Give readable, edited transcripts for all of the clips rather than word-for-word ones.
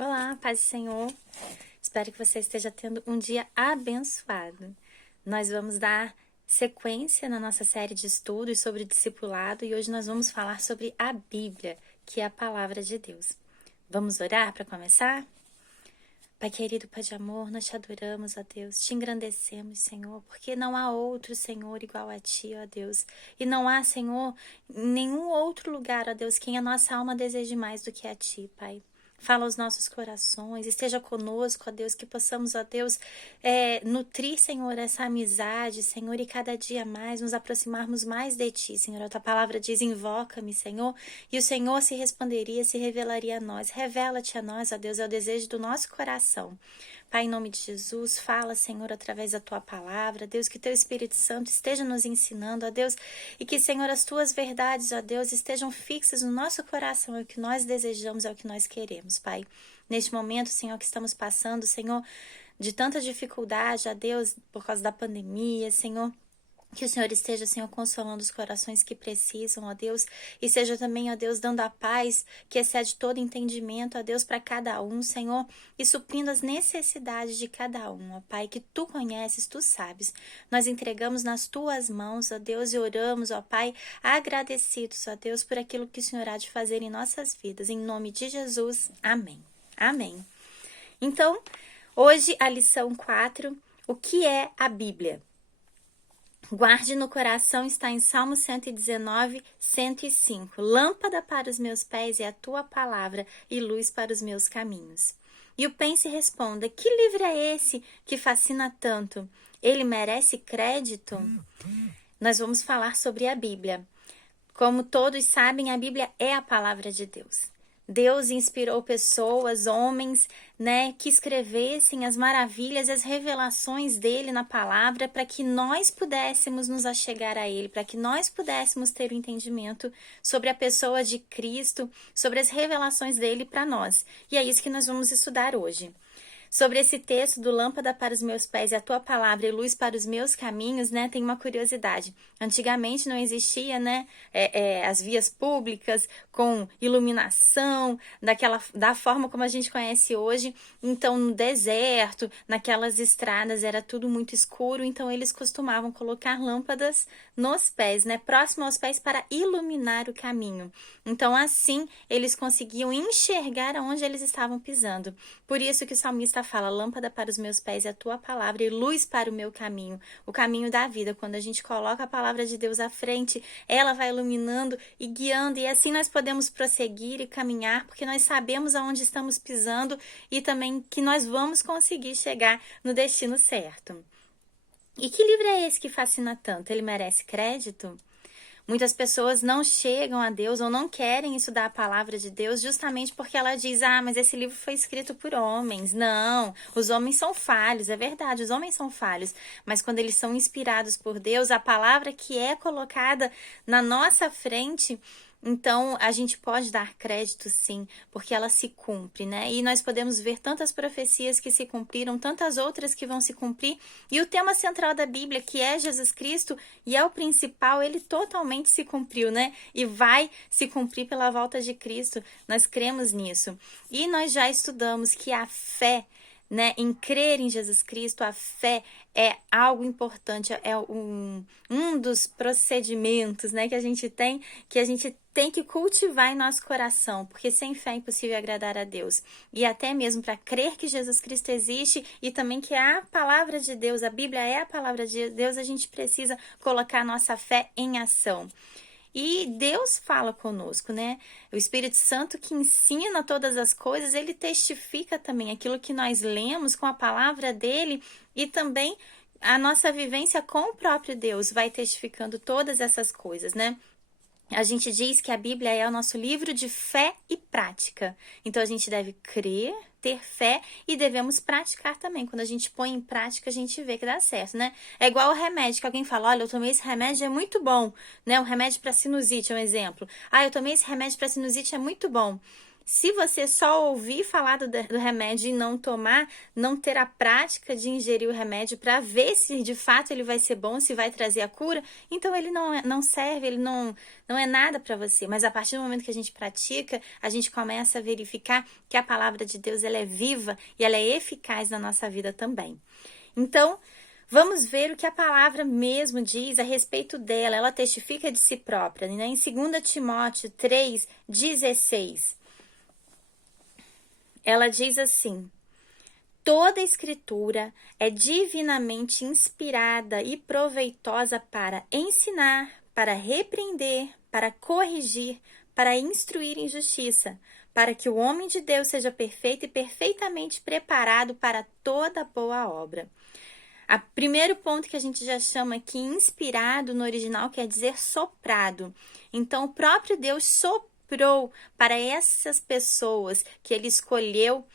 Olá, paz do Senhor. Espero que você esteja tendo um dia abençoado. Nós vamos dar sequência na nossa série de estudos sobre discipulado e hoje nós vamos falar sobre a Bíblia, que é a palavra de Deus. Vamos orar para começar? Pai querido, Pai de amor, nós te adoramos, ó Deus, te engrandecemos, Senhor, porque não há outro, Senhor, igual a Ti, ó Deus. E não há, Senhor, em nenhum outro lugar, ó Deus, quem a nossa alma deseje mais do que a Ti, Pai. Fala aos nossos corações, esteja conosco, ó Deus, que possamos, ó Deus, nutrir, Senhor, essa amizade, Senhor, e cada dia mais nos aproximarmos mais de Ti, Senhor. A Tua palavra diz, invoca-me, Senhor, e o Senhor se responderia, se revelaria a nós. Revela-te a nós, ó Deus, é o desejo do nosso coração. Pai, em nome de Jesus, fala, Senhor, através da Tua palavra, Deus, que Teu Espírito Santo esteja nos ensinando, ó Deus, e que, Senhor, as Tuas verdades, ó Deus, estejam fixas no nosso coração, é o que nós desejamos, é o que nós queremos, Pai. Neste momento, Senhor, que estamos passando, Senhor, de tanta dificuldade, ó Deus, por causa da pandemia, Senhor, que o Senhor esteja, Senhor, consolando os corações que precisam, ó Deus, e seja também, ó Deus, dando a paz que excede todo entendimento, ó Deus, para cada um, Senhor, e suprindo as necessidades de cada um, ó Pai, que Tu conheces, Tu sabes. Nós entregamos nas Tuas mãos, ó Deus, e oramos, ó Pai, agradecidos, ó Deus, por aquilo que o Senhor há de fazer em nossas vidas. Em nome de Jesus, amém. Amém. Então, hoje a lição 4, o que é a Bíblia? Guarde no coração, está em Salmo 119, 105. Lâmpada para os meus pés é a tua palavra e luz para os meus caminhos. E o Pense responda, que livro é esse que fascina tanto? Ele merece crédito? Nós vamos falar sobre a Bíblia. Como todos sabem, a Bíblia é a palavra de Deus. Deus inspirou pessoas, homens, que escrevessem as maravilhas e as revelações dele na palavra para que nós pudéssemos nos achegar a ele, para que nós pudéssemos ter o entendimento sobre a pessoa de Cristo, sobre as revelações dele para nós. E é isso que nós vamos estudar hoje. Sobre esse texto do Lâmpada para os meus pés e a tua palavra e luz para os meus caminhos, tem uma curiosidade. Antigamente não existia, as vias públicas com iluminação, da forma como a gente conhece hoje. Então, no deserto, naquelas estradas, era tudo muito escuro. Então, eles costumavam colocar lâmpadas nos pés, próximo aos pés para iluminar o caminho. Então, assim, eles conseguiam enxergar aonde eles estavam pisando. Por isso que o salmista fala, lâmpada para os meus pés é a tua palavra e luz para o meu caminho, o caminho da vida. Quando a gente coloca a palavra de Deus à frente, ela vai iluminando e guiando, e assim nós podemos prosseguir e caminhar, porque nós sabemos aonde estamos pisando e também que nós vamos conseguir chegar no destino certo. E que livro é esse que fascina tanto? Ele merece crédito? Muitas pessoas não chegam a Deus ou não querem estudar a palavra de Deus justamente porque ela diz, mas esse livro foi escrito por homens. Não, os homens são falhos, é verdade, os homens são falhos. Mas quando eles são inspirados por Deus, a palavra que é colocada na nossa frente, então a gente pode dar crédito sim, porque ela se cumpre, E nós podemos ver tantas profecias que se cumpriram, tantas outras que vão se cumprir. E o tema central da Bíblia, que é Jesus Cristo, e é o principal, ele totalmente se cumpriu, E vai se cumprir pela volta de Cristo. Nós cremos nisso. E nós já estudamos que a fé, em crer em Jesus Cristo, a fé é algo importante, é um dos procedimentos, que a gente tem que cultivar em nosso coração, porque sem fé é impossível agradar a Deus. E até mesmo para crer que Jesus Cristo existe e também que a palavra de Deus, a Bíblia é a palavra de Deus, a gente precisa colocar a nossa fé em ação. E Deus fala conosco, O Espírito Santo que ensina todas as coisas, ele testifica também aquilo que nós lemos com a palavra dele e também a nossa vivência com o próprio Deus vai testificando todas essas coisas, A gente diz que a Bíblia é o nosso livro de fé e prática. Então, a gente deve crer, ter fé e devemos praticar também. Quando a gente põe em prática, a gente vê que dá certo, É igual o remédio, que alguém fala, olha, eu tomei esse remédio, é muito bom, O remédio para sinusite é um exemplo. Eu tomei esse remédio para sinusite, é muito bom. Se você só ouvir falar do remédio e não tomar, não ter a prática de ingerir o remédio para ver se de fato ele vai ser bom, se vai trazer a cura, então ele não serve, ele não é nada para você. Mas a partir do momento que a gente pratica, a gente começa a verificar que a palavra de Deus ela é viva e ela é eficaz na nossa vida também. Então, vamos ver o que a palavra mesmo diz a respeito dela. Ela testifica de si própria, né? Em 2 Timóteo 3,16, ela diz assim: toda escritura é divinamente inspirada e proveitosa para ensinar, para repreender, para corrigir, para instruir em justiça, para que o homem de Deus seja perfeito e perfeitamente preparado para toda boa obra. O primeiro ponto que a gente já chama aqui, inspirado no original, quer dizer soprado. Então, o próprio Deus soprou para essas pessoas que ele escolheu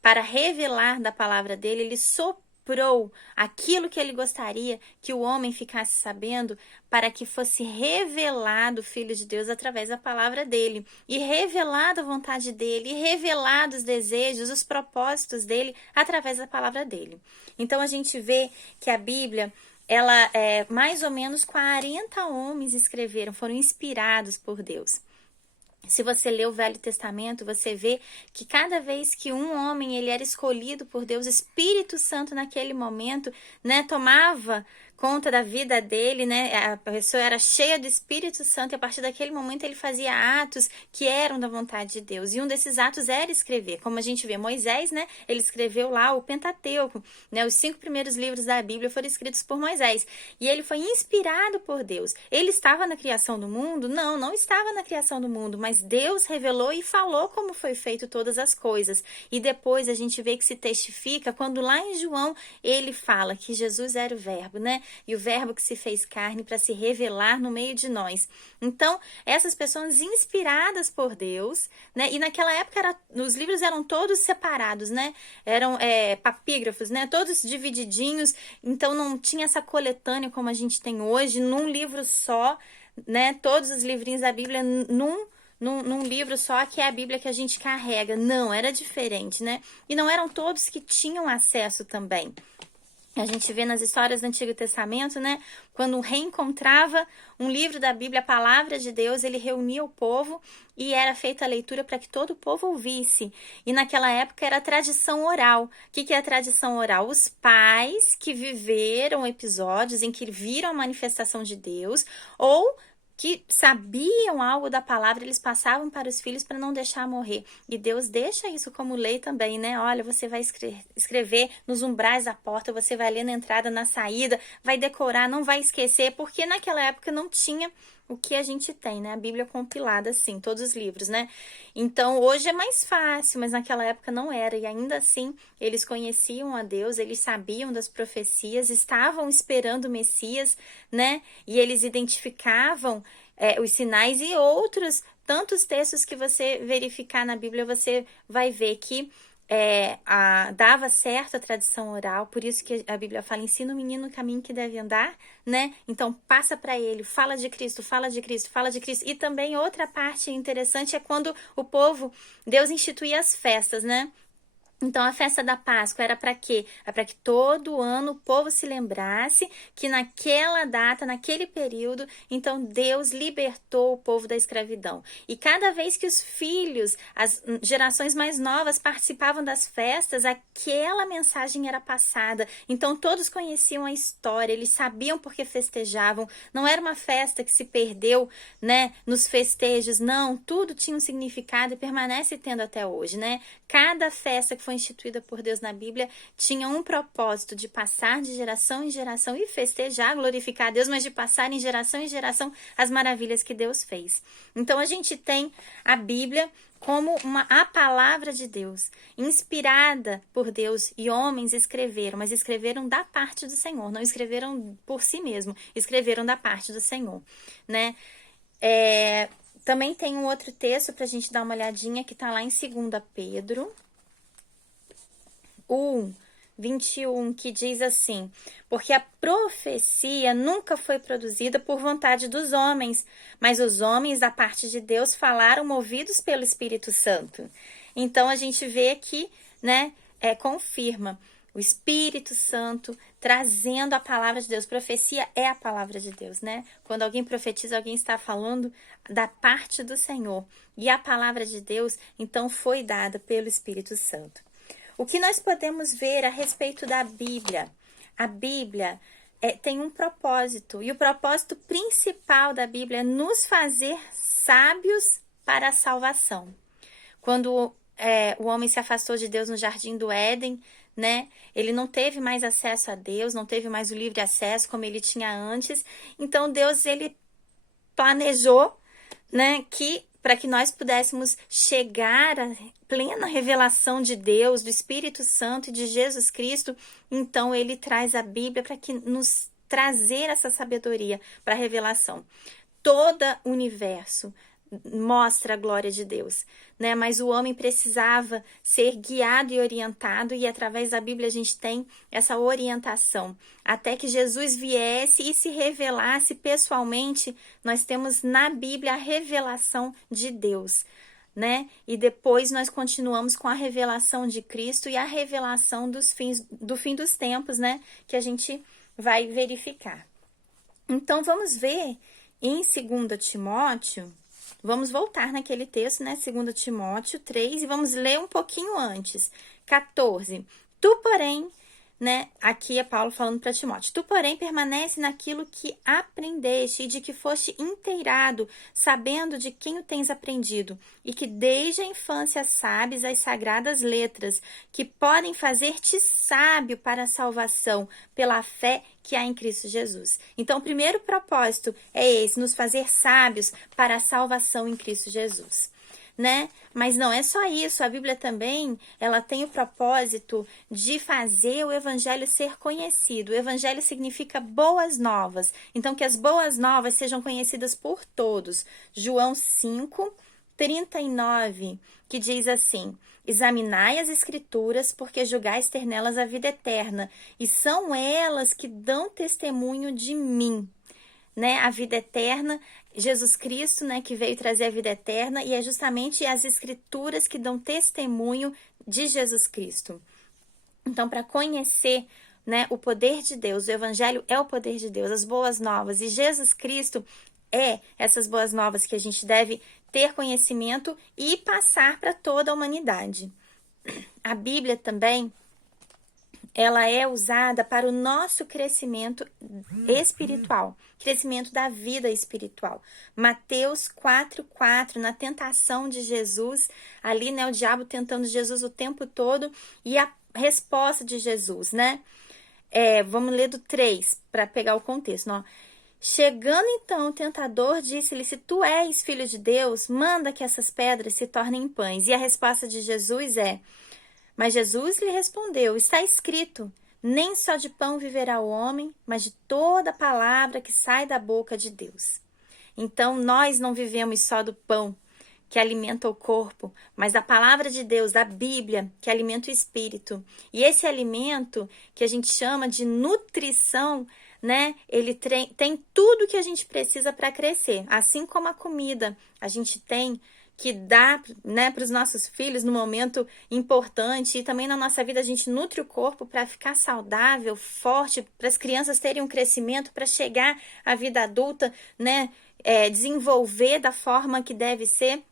para revelar da palavra dele, ele soprou aquilo que ele gostaria que o homem ficasse sabendo, para que fosse revelado o Filho de Deus através da palavra dele, e revelado a vontade dele, e revelado os desejos, os propósitos dele através da palavra dele. Então a gente vê que a Bíblia, ela mais ou menos 40 homens escreveram, foram inspirados por Deus. Se você lê o Velho Testamento, você vê que cada vez que um homem ele era escolhido por Deus, o Espírito Santo naquele momento, né, tomava conta da vida dele, né? A pessoa era cheia do Espírito Santo e a partir daquele momento ele fazia atos que eram da vontade de Deus. E um desses atos era escrever. Como a gente vê, Moisés, né? Ele escreveu lá o Pentateuco, né? Os 5 primeiros livros da Bíblia foram escritos por Moisés. E ele foi inspirado por Deus. Ele estava na criação do mundo? Não, não estava na criação do mundo, mas Deus revelou e falou como foi feito todas as coisas. E depois a gente vê que se testifica quando lá em João ele fala que Jesus era o Verbo, né? E o Verbo que se fez carne para se revelar no meio de nós. Então, essas pessoas inspiradas por Deus, né? E naquela época os livros eram todos separados, né? Eram papígrafos, né? Todos divididinhos. Então, não tinha essa coletânea como a gente tem hoje, num livro só, né? Todos os livrinhos da Bíblia num livro só, que é a Bíblia que a gente carrega. Não, era diferente, né? E não eram todos que tinham acesso também. A gente vê nas histórias do Antigo Testamento, né? Quando reencontrava um livro da Bíblia, a palavra de Deus, ele reunia o povo e era feita a leitura para que todo o povo ouvisse. E naquela época era tradição oral. O que é a tradição oral? Os pais que viveram episódios em que viram a manifestação de Deus ou que sabiam algo da palavra, eles passavam para os filhos para não deixar morrer. E Deus deixa isso como lei também, né? Olha, você vai escrever nos umbrais da porta, você vai ler na entrada, na saída, vai decorar, não vai esquecer, porque naquela época não tinha o que a gente tem, né? A Bíblia compilada, assim, todos os livros, né? Então, hoje é mais fácil, mas naquela época não era. E ainda assim, eles conheciam a Deus, eles sabiam das profecias, estavam esperando o Messias, né? E eles identificavam os sinais e outros tantos textos que você verificar na Bíblia, você vai ver que dava certo a tradição oral, por isso que a Bíblia fala, ensina o menino o caminho que deve andar, né? Então, passa para ele, fala de Cristo, fala de Cristo, fala de Cristo. E também outra parte interessante é quando o povo, Deus instituía as festas, né? Então, a festa da Páscoa era para quê? Era para que todo ano o povo se lembrasse que naquela data, naquele período, então Deus libertou o povo da escravidão. E cada vez que os filhos, as gerações mais novas participavam das festas, aquela mensagem era passada. Então, todos conheciam a história, eles sabiam por que festejavam. Não era uma festa que se perdeu, né, nos festejos. Não, tudo tinha um significado e permanece tendo até hoje, né? Cada festa que foi instituída por Deus na Bíblia tinha um propósito de passar de geração em geração e festejar, glorificar a Deus, mas de passar em geração as maravilhas que Deus fez. Então a gente tem a Bíblia como a palavra de Deus, inspirada por Deus, e homens escreveram, mas escreveram da parte do Senhor, não escreveram por si mesmo, escreveram da parte do Senhor, né? Também tem um outro texto para a gente dar uma olhadinha que está lá em 2 Pedro 1, 21, que diz assim: porque a profecia nunca foi produzida por vontade dos homens, mas os homens, da parte de Deus, falaram movidos pelo Espírito Santo. Então, a gente vê aqui, né, confirma o Espírito Santo trazendo a palavra de Deus. Profecia é a palavra de Deus, né? Quando alguém profetiza, alguém está falando da parte do Senhor. E a palavra de Deus, então, foi dada pelo Espírito Santo. O que nós podemos ver a respeito da Bíblia? A Bíblia tem um propósito, e o propósito principal da Bíblia é nos fazer sábios para a salvação. Quando o homem se afastou de Deus no jardim do Éden, né? Ele não teve mais acesso a Deus, não teve mais o livre acesso como ele tinha antes. Então Deus, ele planejou, né, que para que nós pudéssemos chegar à plena revelação de Deus, do Espírito Santo e de Jesus Cristo, então ele traz a Bíblia para que nos trazer essa sabedoria para a revelação. Todo o universo mostra a glória de Deus, né? Mas o homem precisava ser guiado e orientado, e através da Bíblia a gente tem essa orientação. Até que Jesus viesse e se revelasse pessoalmente, nós temos na Bíblia a revelação de Deus, né? E depois nós continuamos com a revelação de Cristo e a revelação do fim dos tempos, né? Que a gente vai verificar. Então vamos ver em 2 Timóteo. Vamos voltar naquele texto, né? 2 Timóteo 3, e vamos ler um pouquinho antes. 14. Tu, porém, né? Aqui é Paulo falando para Timóteo. Tu, porém, permanece naquilo que aprendeste e de que foste inteirado, sabendo de quem o tens aprendido, e que desde a infância sabes as sagradas letras, que podem fazer-te sábio para a salvação pela fé que há em Cristo Jesus. Então, o primeiro propósito é esse, nos fazer sábios para a salvação em Cristo Jesus, né? Mas não é só isso, a Bíblia também, ela tem o propósito de fazer o evangelho ser conhecido. O evangelho significa boas novas, então que as boas novas sejam conhecidas por todos. João 5, 39, que diz assim: examinai as escrituras, porque julgais ter nelas a vida eterna, e são elas que dão testemunho de mim, né? A vida eterna, Jesus Cristo, né, que veio trazer a vida eterna, e é justamente as escrituras que dão testemunho de Jesus Cristo. Então, para conhecer, né, o poder de Deus, o evangelho é o poder de Deus, as boas novas, e Jesus Cristo é essas boas novas que a gente deve ter conhecimento e passar para toda a humanidade. A Bíblia também, ela é usada para o nosso crescimento espiritual, crescimento da vida espiritual. Mateus 4:4, na tentação de Jesus, ali, né, o diabo tentando Jesus o tempo todo, e a resposta de Jesus, né? Vamos ler do 3 para pegar o contexto, ó. Chegando então o tentador, disse-lhe: se tu és filho de Deus, manda que essas pedras se tornem pães. E a resposta de Jesus é: mas Jesus lhe respondeu: está escrito, nem só de pão viverá o homem, mas de toda palavra que sai da boca de Deus. Então, nós não vivemos só do pão que alimenta o corpo, mas da palavra de Deus, da Bíblia, que alimenta o espírito. E esse alimento, que a gente chama de nutrição, né? Ele tem tudo que a gente precisa para crescer. Assim como a comida, a gente tem que dar, né, para os nossos filhos no momento importante, e também na nossa vida a gente nutre o corpo para ficar saudável, forte, para as crianças terem um crescimento, para chegar à vida adulta, né, desenvolver da forma que deve ser.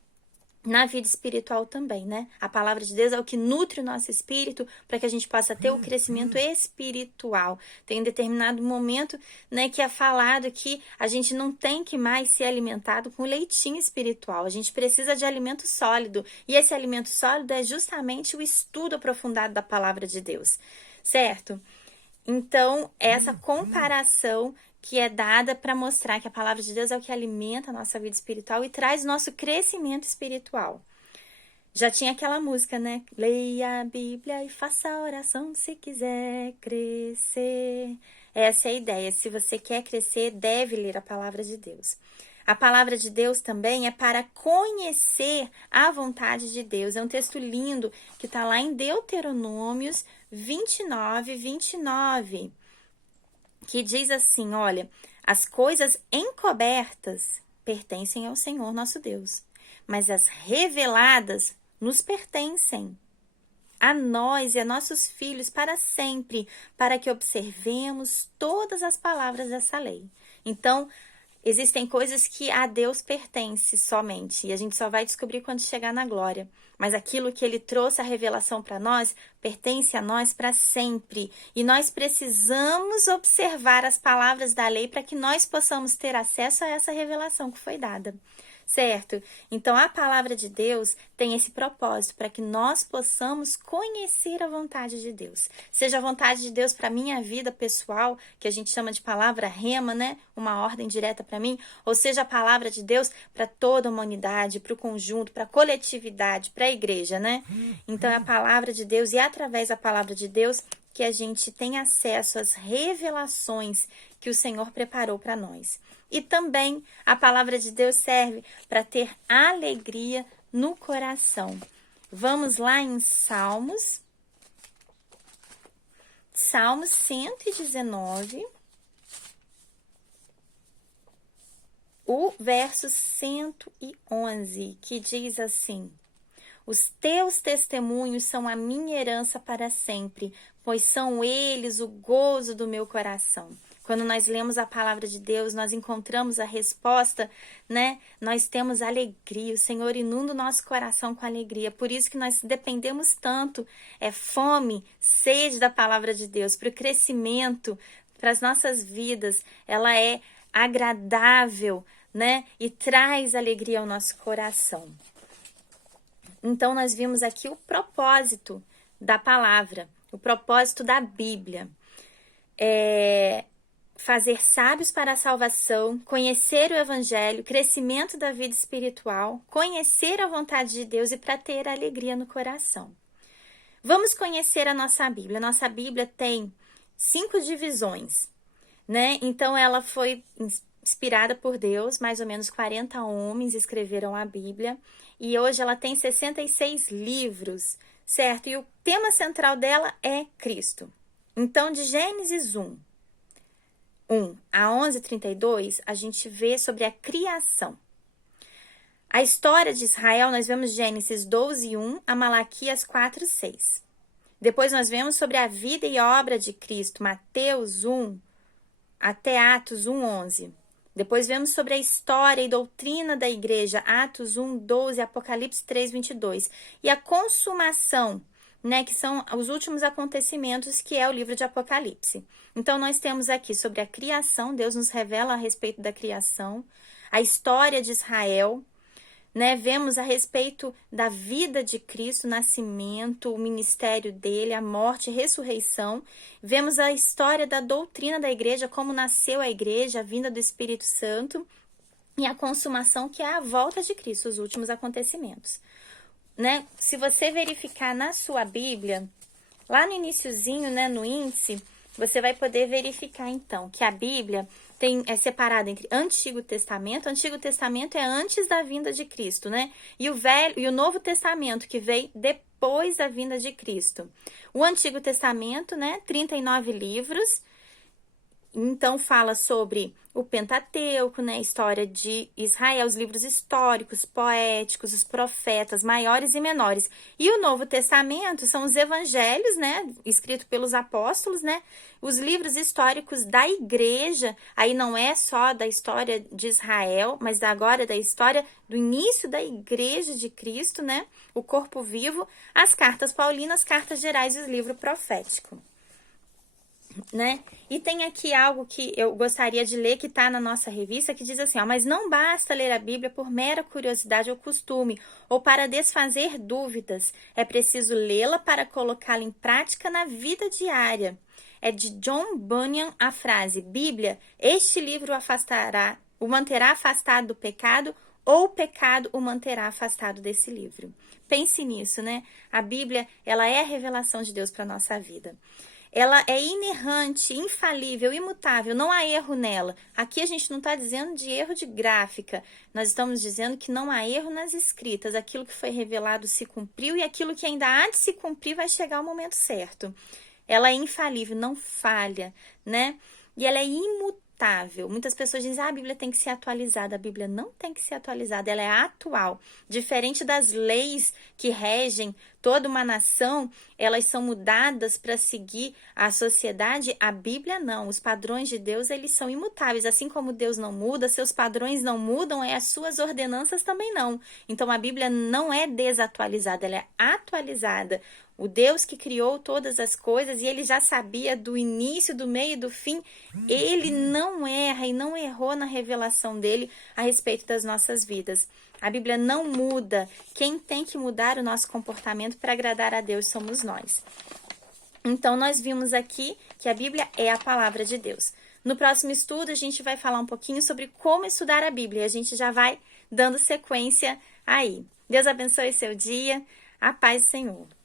Na vida espiritual também, né? A palavra de Deus é o que nutre o nosso espírito para que a gente possa ter o crescimento espiritual. Tem um determinado momento, né, que é falado que a gente não tem que mais ser alimentado com leitinho espiritual. A gente precisa de alimento sólido. E esse alimento sólido é justamente o estudo aprofundado da palavra de Deus, certo? Então, essa comparação que é dada para mostrar que a palavra de Deus é o que alimenta a nossa vida espiritual e traz nosso crescimento espiritual. Já tinha aquela música, né? Leia a Bíblia e faça a oração se quiser crescer. Essa é a ideia. Se você quer crescer, deve ler a palavra de Deus. A palavra de Deus também é para conhecer a vontade de Deus. É um texto lindo que está lá em Deuteronômios 29, que diz assim, olha, as coisas encobertas pertencem ao Senhor nosso Deus, mas as reveladas nos pertencem, a nós e a nossos filhos para sempre, para que observemos todas as palavras dessa lei. Então, existem coisas que a Deus pertence somente, e a gente só vai descobrir quando chegar na glória. Mas aquilo que Ele trouxe a revelação para nós, pertence a nós para sempre. E nós precisamos observar as palavras da lei para que nós possamos ter acesso a essa revelação que foi dada. Certo? Então, a palavra de Deus tem esse propósito para que nós possamos conhecer a vontade de Deus. Seja a vontade de Deus para a minha vida pessoal, que a gente chama de palavra rema, né? Uma ordem direta para mim, ou seja a palavra de Deus para toda a humanidade, para o conjunto, para a coletividade, para a igreja, né? Então, é a palavra de Deus e é através da palavra de Deus que a gente tem acesso às revelações que o Senhor preparou para nós. E também a palavra de Deus serve para ter alegria no coração. Vamos lá em Salmos 119, o verso 111, que diz assim: Os teus testemunhos são a minha herança para sempre, pois são eles o gozo do meu coração. Quando nós lemos a palavra de Deus, nós encontramos a resposta, né? Nós temos alegria, o Senhor inunda o nosso coração com alegria. Por isso que nós dependemos tanto, fome, sede da palavra de Deus, para o crescimento, para as nossas vidas. Ela é agradável, né? E traz alegria ao nosso coração. Então, nós vimos aqui o propósito da palavra, o propósito da Bíblia. Fazer sábios para a salvação, conhecer o Evangelho, crescimento da vida espiritual, conhecer a vontade de Deus e para ter alegria no coração. Vamos conhecer a nossa Bíblia. A nossa Bíblia tem 5 divisões, né? Então, ela foi inspirada por Deus, mais ou menos 40 homens escreveram a Bíblia, e hoje ela tem 66 livros, certo? E o tema central dela é Cristo. Então, de Gênesis 1 a 11:32, a gente vê sobre a criação. A história de Israel, nós vemos Gênesis 12:1 a Malaquias 4:6. Depois nós vemos sobre a vida e obra de Cristo, Mateus 1 até Atos 1:11. Depois vemos sobre a história e doutrina da igreja, Atos 1:12, Apocalipse 3:22. E a consumação, né, que são os últimos acontecimentos, que é o livro de Apocalipse. Então, nós temos aqui sobre a criação, Deus nos revela a respeito da criação, a história de Israel, né, vemos a respeito da vida de Cristo, o nascimento, o ministério dele, a morte e ressurreição. Vemos a história da doutrina da igreja, como nasceu a igreja, a vinda do Espírito Santo e a consumação, que é a volta de Cristo, os últimos acontecimentos. Né? Se você verificar na sua Bíblia, lá no iniciozinho, né, no índice, você vai poder verificar então que a Bíblia é separada entre Antigo Testamento. O Antigo Testamento é antes da vinda de Cristo, né? E o Novo Testamento, que veio depois da vinda de Cristo. O Antigo Testamento, né, 39 livros. Então, fala sobre o Pentateuco, né, a história de Israel, os livros históricos, poéticos, os profetas maiores e menores. E o Novo Testamento são os evangelhos, né, escritos pelos apóstolos, né, os livros históricos da igreja. Aí não é só da história de Israel, mas agora da história do início da igreja de Cristo, né, o corpo vivo, as cartas paulinas, cartas gerais e o livro profético. Né? E tem aqui algo que eu gostaria de ler, que está na nossa revista, que diz assim, mas não basta ler a Bíblia por mera curiosidade ou costume, ou para desfazer dúvidas. É preciso lê-la para colocá-la em prática na vida diária. É de John Bunyan a frase: Bíblia, este livro o manterá afastado do pecado, ou o pecado o manterá afastado desse livro. Pense nisso, né? A Bíblia, ela é a revelação de Deus para a nossa vida. ela é inerrante, infalível, imutável, não há erro nela. Aqui a gente não está dizendo de erro de gráfica, nós estamos dizendo que não há erro nas escritas. Aquilo que foi revelado se cumpriu e aquilo que ainda há de se cumprir vai chegar ao momento certo. Ela é infalível, não falha, né? E ela é imutável. Muitas pessoas dizem, a Bíblia tem que ser atualizada. A Bíblia não tem que ser atualizada, ela é atual. Diferente das leis que regem toda uma nação, elas são mudadas para seguir a sociedade. A Bíblia não. Os padrões de Deus, eles são imutáveis. Assim como Deus não muda, seus padrões não mudam, as suas ordenanças também não. Então, a Bíblia não é desatualizada, ela é atualizada. O Deus que criou todas as coisas e ele já sabia do início, do meio e do fim, ele não erra e não errou na revelação dele a respeito das nossas vidas. A Bíblia não muda. Quem tem que mudar o nosso comportamento para agradar a Deus somos nós. Então, nós vimos aqui que a Bíblia é a palavra de Deus. No próximo estudo, a gente vai falar um pouquinho sobre como estudar a Bíblia. A gente já vai dando sequência aí. Deus abençoe seu dia. A paz do Senhor.